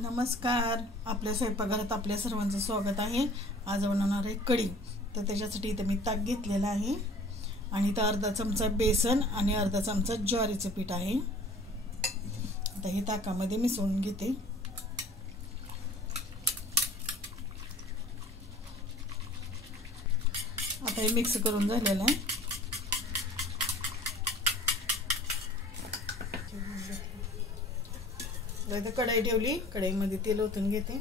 नमस्कार. आपल्या स्वयंपाकघरात आपल्या सर्वांचं स्वागत आहे. आज बनवणार आहे कढी. तर त्याच्यासाठी इथे मी ताक घेतलेला आहे आणि इथं अर्धा चमचा बेसन आणि अर्धा चमचा ज्वारीचं पीठ आहे. आता हे ताकामध्ये मिसळून घेते. आता हे मिक्स करून झालेलं आहे. आता कढई ठेवली, कढईमध्ये तेल ओतून घेते.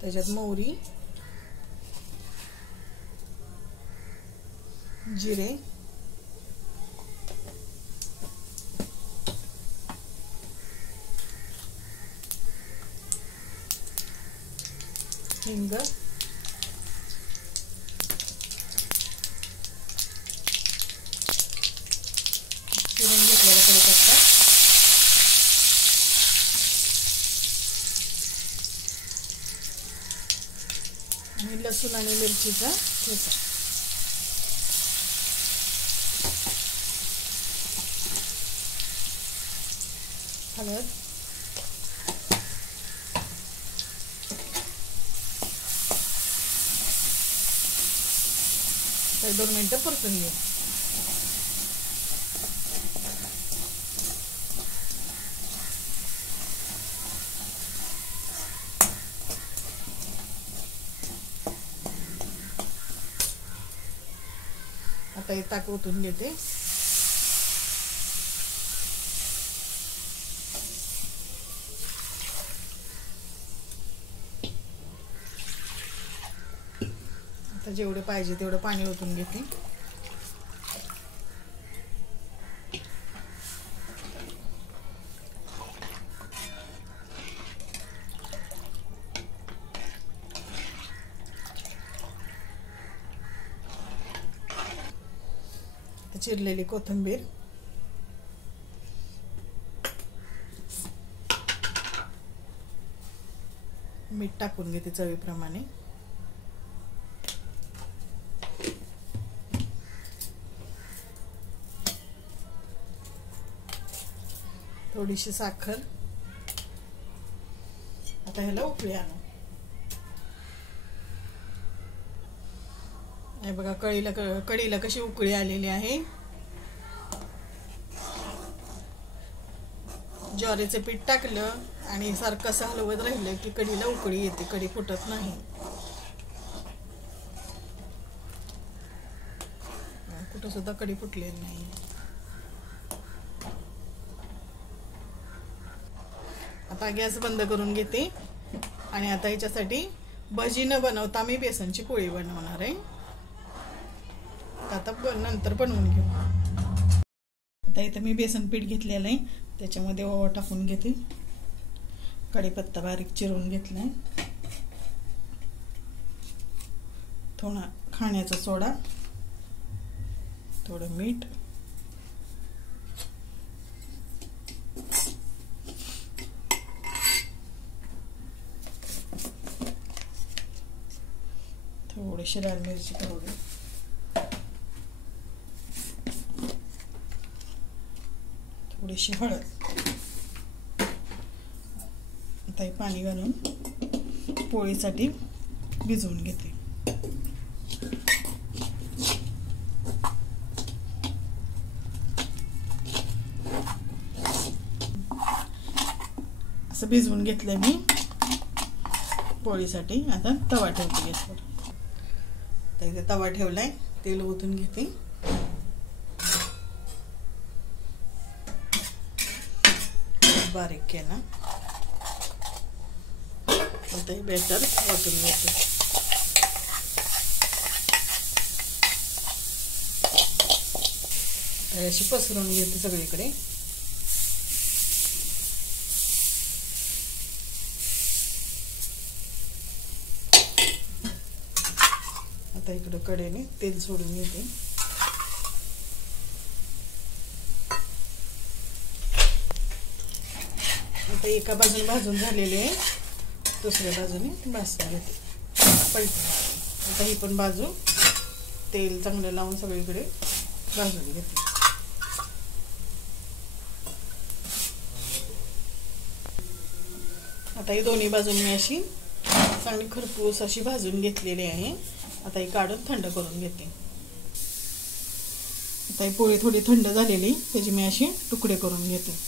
त्याच्यात मोहरी, जिरे, हिंग, चिरून घेतलेला कढीपत्ता, आणि लसूण आणि मिरचीचा ठेचा. हळद, तर 2 मिनिटं परतून घेऊ. आता हे ताक ओतून घेते. आता जेवढे पाहिजे तेवढं पाणी ओतून घेते. चिरलेली कोथिंबीर, मीठ टाकून घेते चवीप्रमाणे. थोडीशी साखर. आता ह्याला उकळी आणू. हे बघा, कढीला कशी उकळी आलेली आहे. ज्वारीचं पीठ टाकलं आणि सारखं असं हलवत राहिलं की कढीला उकळी येते, कढी फुटत नाही. कुठं सुद्धा कढी फुटलेली नाही. आता गॅस बंद करून घेते आणि आता याच्यासाठी भजी न बनवता मी बेसनची पोळी बनवणार आहे. आता नंतर बनवून घेऊ. आता इथं मी बेसन पीठ घेतलेलं आहे, त्याच्यामध्ये ओवा टाकून घेते. कढीपत्ता बारीक चिरून घेतलाय. थोडा खाण्याचा सोडा, थोडं मीठ, थोडीशी लाल मिरची पावडर, थोडीशी हळद. आता हे पाणी घालून पोळीसाठी भिजवून घेते. असं भिजवून घेतलंय मी पोळीसाठी. आता तवा ठेवते गॅसवर. आता इथे तवा ठेवलाय, तेल ओतून घेते. बारीक केला. आता हे बेटर ओतून घेते. अशी पसरून घेते सगळीकडे. आता इकडे कढईने तेल सोडून घेते. आता एका बाजूने भाजून झालेले आहे, दुसऱ्या बाजूने भाजून घेते. आता ही पण बाजू तेल चांगलं लावून सगळीकडे भाजून घेते. आता ही दोन्ही बाजूंनी मी अशी चांगली खरपूस अशी भाजून घेतलेली आहे. आता ही काढून थंड करून घेते. आता ही पोळी थोडी थंड झालेली त्याची मी अशी तुकडे करून घेते.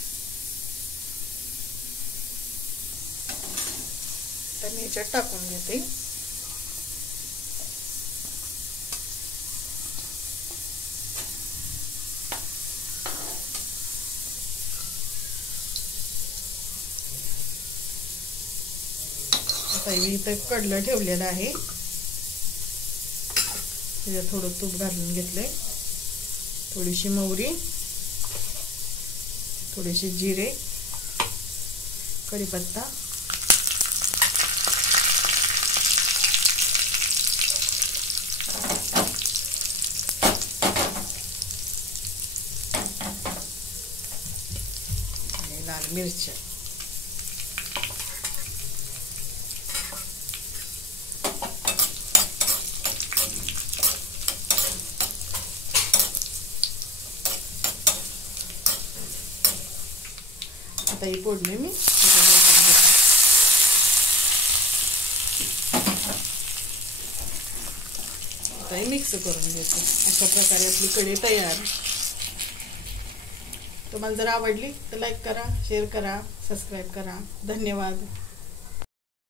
तर मी याच्यात टाकून घेते. आता मी इथं कडलं ठेवलेलं आहे. त्याच्यात थोडं तूप घालून घेतलंय. थोडीशी मोहरी, थोडेसे जिरे, कढीपत्ता, आणि लाल मिरच्या. आता ही फोडणी मी आता ही मिक्स करून घेते. अशा प्रकारे आपली कढी तयार. तुम्हाला जर आवडली तर लाईक करा, शेअर करा, सबस्क्राईब करा. धन्यवाद.